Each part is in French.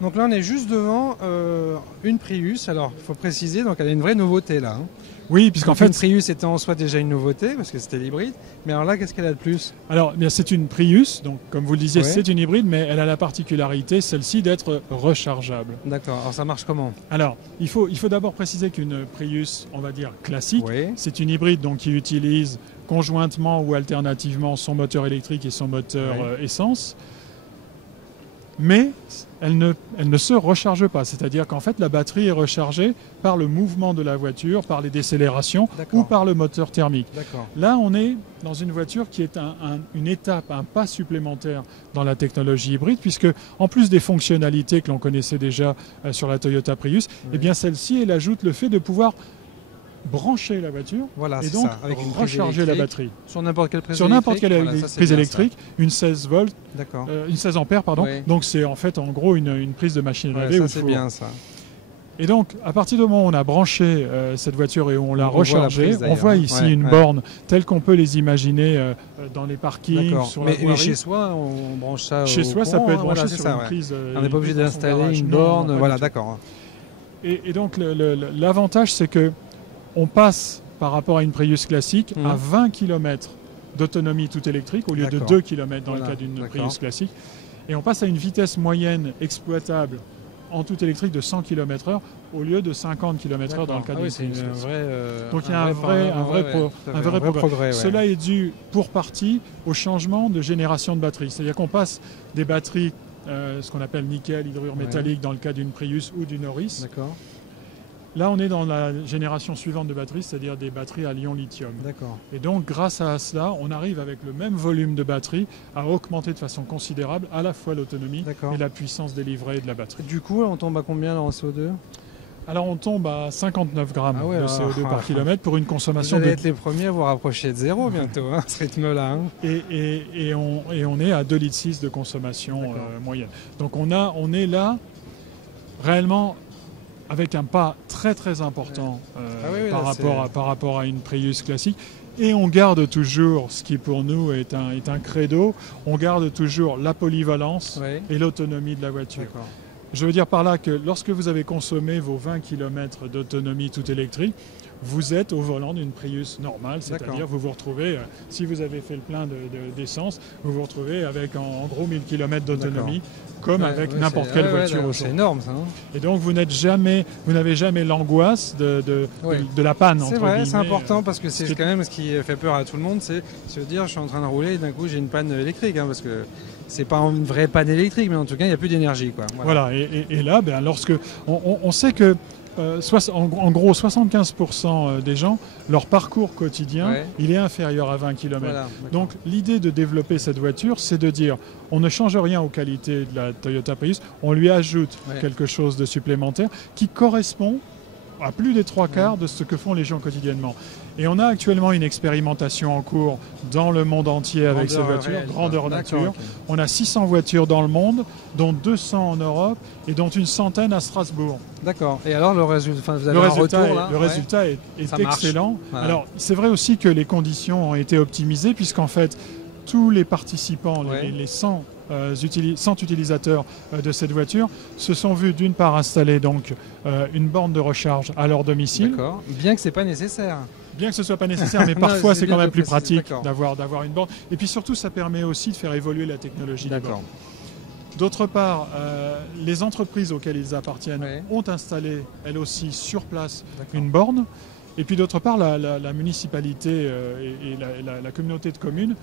Donc là, on est juste devant une Prius. Alors, il faut préciser, donc elle a une vraie nouveauté là. Hein. Oui, puisqu'en fait, une Prius était en soi déjà une nouveauté parce que c'était l'hybride. Mais alors là, qu'est-ce qu'elle a de plus? Alors, bien, c'est une Prius, donc comme vous le disiez, Ouais. c'est une hybride, mais elle a la particularité, celle-ci, d'être rechargeable. D'accord. Alors ça marche comment? Alors, il faut d'abord préciser qu'une Prius, on va dire classique, Oui. c'est une hybride donc qui utilise conjointement ou alternativement son moteur électrique et son moteur essence. Mais elle ne se recharge pas, c'est-à-dire qu'en fait la batterie est rechargée par le mouvement de la voiture, par les décélérations ou par le moteur thermique. Là, on est dans une voiture qui est une étape, un pas supplémentaire dans la technologie hybride, puisque en plus des fonctionnalités que l'on connaissait déjà sur la Toyota Prius, eh bien celle-ci, elle ajoute le fait de pouvoir brancher la voiture et donc recharger la batterie. Sur n'importe quelle prise sur électrique. n'importe quelle prise électrique, une 16 volts, une 16 ampères, pardon. Oui. Donc c'est en fait en gros une prise de machine à laver. Ça c'est bien ça. Et donc à partir du moment où on a branché cette voiture et on l'a rechargée, on voit ici une borne telle qu'on peut les imaginer dans les parkings, sur la voirie. Mais chez soi, on branche ça. Chez soi, ça peut être branché sur une prise. On n'est pas obligé d'installer une borne. Voilà, d'accord. Et donc l'avantage, c'est que on passe par rapport à une Prius classique à 20 km d'autonomie toute électrique au lieu de 2 km dans le cas d'une Prius classique. Et on passe à une vitesse moyenne exploitable en toute électrique de 100 km/h au lieu de 50 km/h dans le cas d'une Prius classique. Donc il y a un vrai progrès. Cela est dû pour partie au changement de génération de batterie. C'est-à-dire qu'on passe des batteries, ce qu'on appelle nickel, hydrure métallique dans le cas d'une Prius ou d'une Auris. Là, on est dans la génération suivante de batteries, c'est-à-dire des batteries à ion lithium. Et donc, grâce à cela, on arrive avec le même volume de batterie à augmenter de façon considérable à la fois l'autonomie et la puissance délivrée de la batterie. Du coup, on tombe à combien là, en CO2 ? Alors, on tombe à 59 grammes de CO2 par kilomètre pour une consommation vous allez être les premiers à vous rapprocher de zéro bientôt, hein, ce rythme-là. Hein. Et on est à 2,6 litres de consommation moyenne. Donc, on est là réellement avec un pas très très important par rapport à une Prius classique. Et on garde toujours, ce qui pour nous est un credo, on garde toujours la polyvalence et l'autonomie de la voiture. Je veux dire par là que lorsque vous avez consommé vos 20 km d'autonomie toute électrique, vous êtes au volant d'une Prius normale, c'est-à-dire vous vous retrouvez, si vous avez fait le plein d'essence, vous vous retrouvez avec en gros 1000 km d'autonomie, comme avec n'importe quelle voiture. C'est énorme ça. Hein. Et donc vous n'avez jamais l'angoisse de la panne. C'est vrai, c'est important parce que c'est quand même ce qui fait peur à tout le monde, c'est se dire je suis en train de rouler et d'un coup j'ai une panne électrique, hein, parce que c'est pas une vraie panne électrique, mais en tout cas il n'y a plus d'énergie. Voilà, et là, lorsque on sait que en gros, 75% des gens, leur parcours quotidien, il est inférieur à 20 km. Donc l'idée de développer cette voiture, c'est de dire, on ne change rien aux qualités de la Toyota Prius, on lui ajoute quelque chose de supplémentaire qui correspond à plus des 3/4 de ce que font les gens quotidiennement. Et on a actuellement une expérimentation en cours dans le monde entier avec cette voiture, grandeur nature. On a 600 voitures dans le monde, dont 200 en Europe et dont une centaine à Strasbourg. D'accord. Et alors le résultat, vous avez un retour là ? Le résultat est excellent. Voilà. Alors c'est vrai aussi que les conditions ont été optimisées puisqu'en fait tous les participants, les 100 utilisateurs de cette voiture se sont vus d'une part installer donc une borne de recharge à leur domicile. D'accord. Bien que c'est pas nécessaire. Bien que ce ne soit pas nécessaire, mais parfois c'est quand même plus pratique d'avoir une borne. Et puis surtout, ça permet aussi de faire évoluer la technologie des bornes. D'autre part, les entreprises auxquelles ils appartiennent ont installé, elles aussi, sur place, une borne. Et puis d'autre part, la municipalité et la communauté de communes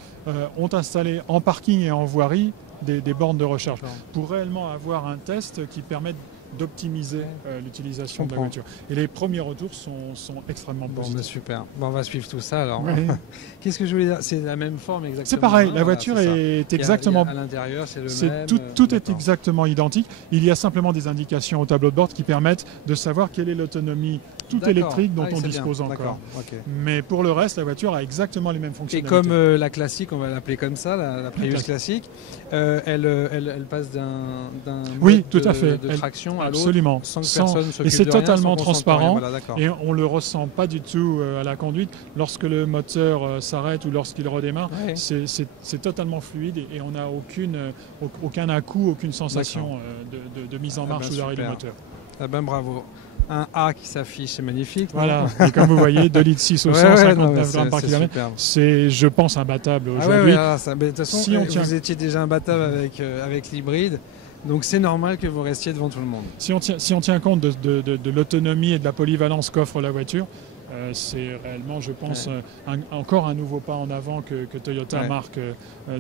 ont installé en parking et en voirie des bornes de recharge pour réellement avoir un test qui permette d'optimiser l'utilisation de la voiture. Et les premiers retours sont extrêmement positifs. Super. Bon, on va suivre tout ça alors. Qu'est-ce que je voulais dire ? C'est la même forme exactement. C'est pareil, la voiture est exactement... à l'intérieur, c'est le même. Tout est exactement identique. Il y a simplement des indications au tableau de bord qui permettent de savoir quelle est l'autonomie tout électrique dont on dispose encore. Okay. Mais pour le reste, la voiture a exactement les mêmes fonctionnalités. Et comme la classique, on va l'appeler comme ça, la Prius classique, elle passe d'un mode de traction à l'autre, absolument, sans que personne s'occupe et c'est de rien, totalement transparent, et on ne le ressent pas du tout à la conduite. Lorsque le moteur s'arrête ou lorsqu'il redémarre, c'est totalement fluide et on n'a aucun à-coup, aucune sensation de mise en marche ou d'arrêt du moteur. Ah ben bravo. Un A qui s'affiche, c'est magnifique. Voilà, et comme vous voyez, 2,6 litres au 159 grammes par kilomètre, c'est, je pense, imbattable aujourd'hui. De toute façon, vous étiez déjà imbattable avec l'hybride, donc c'est normal que vous restiez devant tout le monde. Si on tient compte de l'autonomie et de la polyvalence qu'offre la voiture, c'est réellement, je pense, encore un nouveau pas en avant que Toyota marque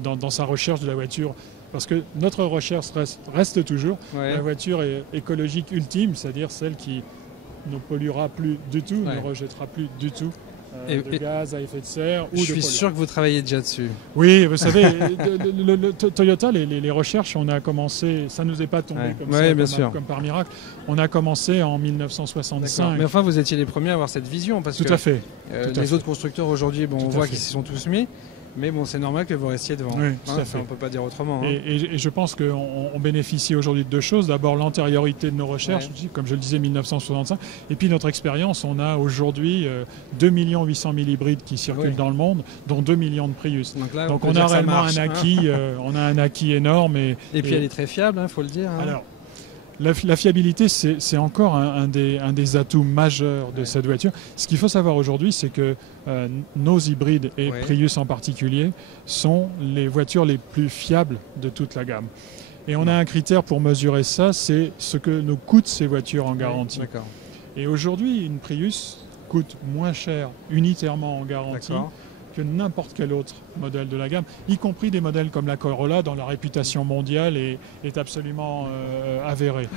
dans sa recherche de la voiture. Parce que notre recherche reste toujours la voiture écologique ultime, c'est-à-dire celle qui ne polluera plus du tout, ne rejettera plus du tout de gaz à effet de serre ou de polluants. Je suis sûr que vous travaillez déjà dessus. Oui, vous savez, Toyota, les recherches, on a commencé, ça ne nous est pas tombé comme par miracle, on a commencé en 1965. Mais enfin, vous étiez les premiers à avoir cette vision, parce tout à fait. Les autres constructeurs aujourd'hui, on voit qu'ils s'y sont tous mis. Mais bon, c'est normal que vous restiez devant. Oui, tout à fait. On ne peut pas dire autrement. Et je pense qu'on bénéficie aujourd'hui de deux choses. D'abord, l'antériorité de nos recherches, comme je le disais, 1965. Et puis notre expérience, on a aujourd'hui 2 800 000 hybrides qui circulent dans le monde, dont 2 millions de Prius. Donc on a réellement un acquis, on a un acquis énorme. Et puis elle est très fiable, il faut le dire. Alors, la fiabilité, c'est encore un des atouts majeurs de cette voiture. Ce qu'il faut savoir aujourd'hui, c'est que nos hybrides, et Prius en particulier, sont les voitures les plus fiables de toute la gamme. Et on a un critère pour mesurer ça, c'est ce que nous coûtent ces voitures en garantie. Et aujourd'hui, une Prius coûte moins cher unitairement en garantie que n'importe quel autre modèle de la gamme, y compris des modèles comme la Corolla, dont la réputation mondiale est absolument avérée.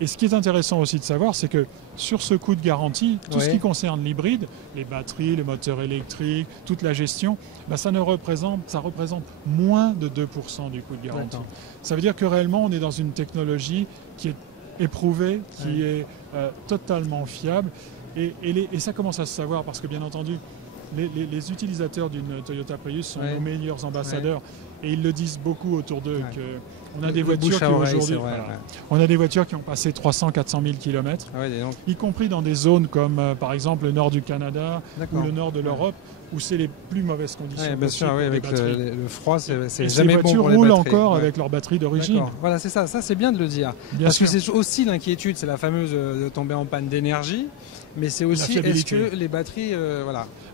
Et ce qui est intéressant aussi de savoir, c'est que sur ce coût de garantie, tout ce qui concerne l'hybride, les batteries, le moteur électrique, toute la gestion, ça représente moins de 2% du coût de garantie. Ça veut dire que réellement, on est dans une technologie qui est éprouvée, qui est totalement fiable, et ça commence à se savoir parce que, bien entendu, les utilisateurs d'une Toyota Prius sont nos meilleurs ambassadeurs et ils le disent beaucoup autour d'eux. On a des voitures qui aujourd'hui, on a des voitures qui ont passé 300-400 000 km, y compris dans des zones comme par exemple le nord du Canada ou le nord de l'Europe, où c'est les plus mauvaises conditions. Bien sûr, avec le froid, c'est jamais bon pour les batteries. Ces voitures roulent encore avec leur batterie d'origine. Voilà, c'est ça. Ça, c'est bien de le dire. Parce que c'est aussi l'inquiétude, c'est la fameuse de tomber en panne d'énergie. Mais c'est aussi, est-ce que les batteries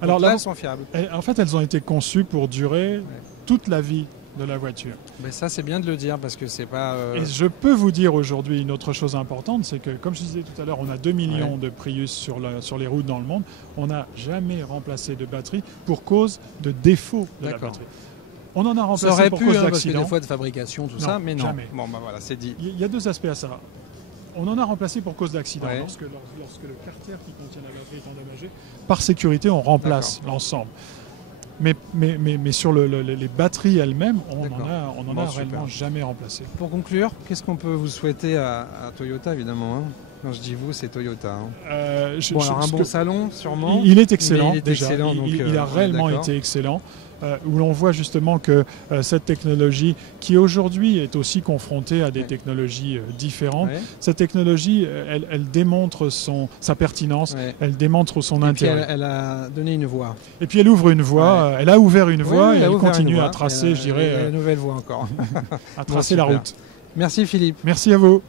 Alors là, elles sont fiables? En fait, elles ont été conçues pour durer toute la vie de la voiture. Mais ça, c'est bien de le dire parce que c'est pas... Et je peux vous dire aujourd'hui une autre chose importante, c'est que, comme je disais tout à l'heure, on a 2 millions de Prius sur les routes dans le monde. On n'a jamais remplacé de batterie pour cause de défaut de la batterie. On en a remplacé pour cause d'accident. Parce que des fois de fabrication, tout ça, mais non. Jamais. Bon, voilà, c'est dit. Il y a deux aspects à ça. On en a remplacé pour cause d'accident. Lorsque le carter qui contient la batterie est endommagé, par sécurité, on remplace l'ensemble. Mais sur les batteries elles-mêmes, on n'en a réellement jamais remplacé. Pour conclure, qu'est-ce qu'on peut vous souhaiter à Toyota, évidemment Quand je dis vous, c'est Toyota. Un bon salon, sûrement. Il est excellent, déjà. Il a réellement été excellent. Où l'on voit justement que cette technologie, qui aujourd'hui est aussi confrontée à des technologies différentes, cette technologie, elle démontre sa pertinence, elle démontre son intérêt. Puis elle a donné une voie. Et puis elle ouvre une voie, elle a ouvert une voie et elle continue à tracer, je dirais... une nouvelle voie encore. à tracer la route. Merci Philippe. Merci à vous.